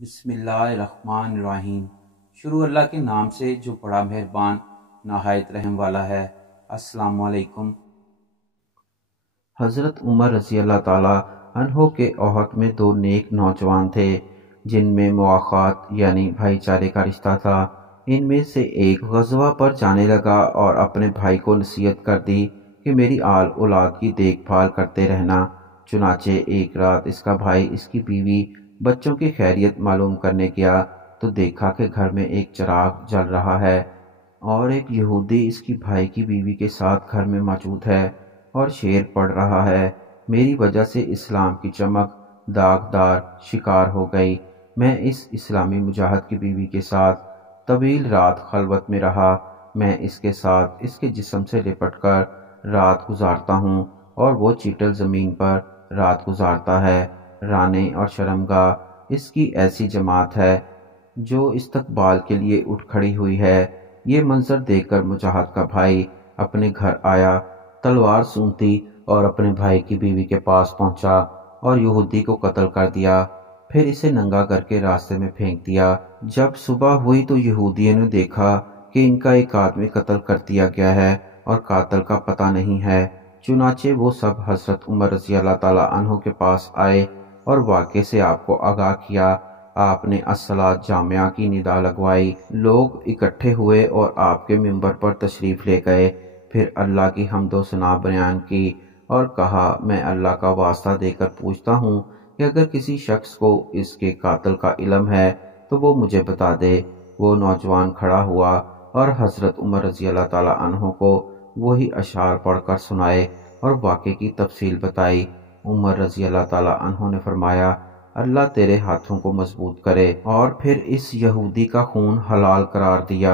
بسم اللہ الرحمن الرحیم۔ شروع اللہ کے نام سے جو بڑا مہربان نہایت رحم والا ہے۔ السلام علیکم۔ حضرت عمر رضی اللہ تعالی عنہ کے عہد میں دو نیک نوجوان تھے جن میں مواخات یعنی بھائی چارے کا رشتہ تھا۔ ان میں سے ایک غزوہ پر جانے لگا اور اپنے بھائی کو نصیحت کر دی کہ میری آل اولاد کی دیکھ بھال کرتے رہنا۔ چنانچہ ایک رات اس کا بھائی اس کی بیوی بچوں کی خیریت معلوم کرنے گیا تو دیکھا کہ گھر میں ایک چراغ جل رہا ہے اور ایک یہودی اس کی بھائی کی بیوی کے ساتھ گھر میں موجود ہے اور شعر پڑھ رہا ہے، میری وجہ سے اسلام کی چمک داغدار شکار ہو گئی۔ میں اس اسلامی مجاہد کی بیوی کے ساتھ طویل رات خلوت میں رہا۔ میں اس کے ساتھ اس کے جسم سے لپٹ کر رات گزارتا ہوں اور وہ چیٹل زمین پر رات گزارتا ہے۔ رانے اور شرمگاہ اس کی ایسی جماعت ہے جو استقبال کے لیے اٹھ کھڑی ہوئی ہے۔ یہ منظر دیکھ کر مجاہد کا بھائی اپنے گھر آیا، تلوار سونتی اور اپنے بھائی کی بیوی کے پاس پہنچا اور یہودی کو قتل کر دیا، پھر اسے ننگا کر کے راستے میں پھینک دیا۔ جب صبح ہوئی تو یہودیوں نے دیکھا کہ ان کا ایک آدمی قتل کر دیا گیا ہے اور قاتل کا پتہ نہیں ہے۔ چنانچہ وہ سب حضرت عمر رضی اللہ تعالی عنہ کے پاس آئے اور واقعے سے آپ کو آگاہ کیا۔ آپ نے الصلاۃ جامعہ کی ندا لگوائی، لوگ اکٹھے ہوئے اور آپ کے منبر پر تشریف لے گئے، پھر اللہ کی حمد و ثنا بیان کی اور کہا میں اللہ کا واسطہ دے کر پوچھتا ہوں کہ اگر کسی شخص کو اس کے قاتل کا علم ہے تو وہ مجھے بتا دے۔ وہ نوجوان کھڑا ہوا اور حضرت عمر رضی اللہ تعالی عنہ کو وہی اشعار پڑھ کر سنائے اور واقعے کی تفصیل بتائی۔ عمر رضی اللہ تعالی عنہ نے فرمایا اللہ تیرے ہاتھوں کو مضبوط کرے، اور پھر اس یہودی کا خون حلال قرار دیا۔